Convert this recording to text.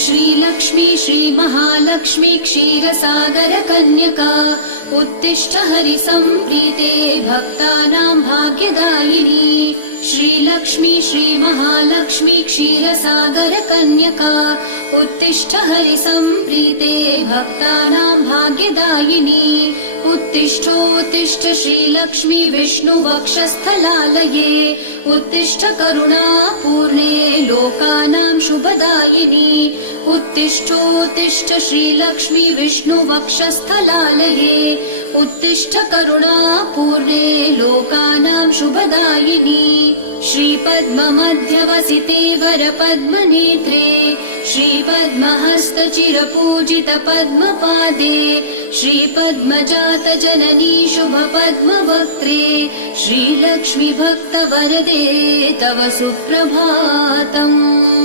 श्रीलक्ष्मी श्रीमहालक्ष्मी क्षीरसागर कन्यका उत्तिष्ठ हरिसम्प्रीते भक्तानां भाग्यदायिनी। श्रीलक्ष्मी श्रीमहालक्ष्मी क्षीरसागर कन्यका उत्तिष्ठ हरिसम्प्रीते भक्तानां भाग्यदायिनी। उत्तिष्ठोत्तिष्ठ श्रीलक्ष्मी विष्णुवक्षस्थलालये उत्तिष्ठ करुणापूर्णे लोकानां शुभदायिनी। उत्तिष्ठोत्तिष्ठ श्रीलक्ष्मी विष्णुवक्षस्थलालये उत्तिष्ठ करुणापूर्णे लोकानां शुभदायिनी। श्रीपद्ममध्यवसिते वरपद्मनेत्रे श्रीपद्महस्तचिरपूजित पद्मपादे श्रीपद्मजात जननी शुभपद्मवक्त्रे श्रीलक्ष्मी भक्तवरदे तव सुप्रभातम्।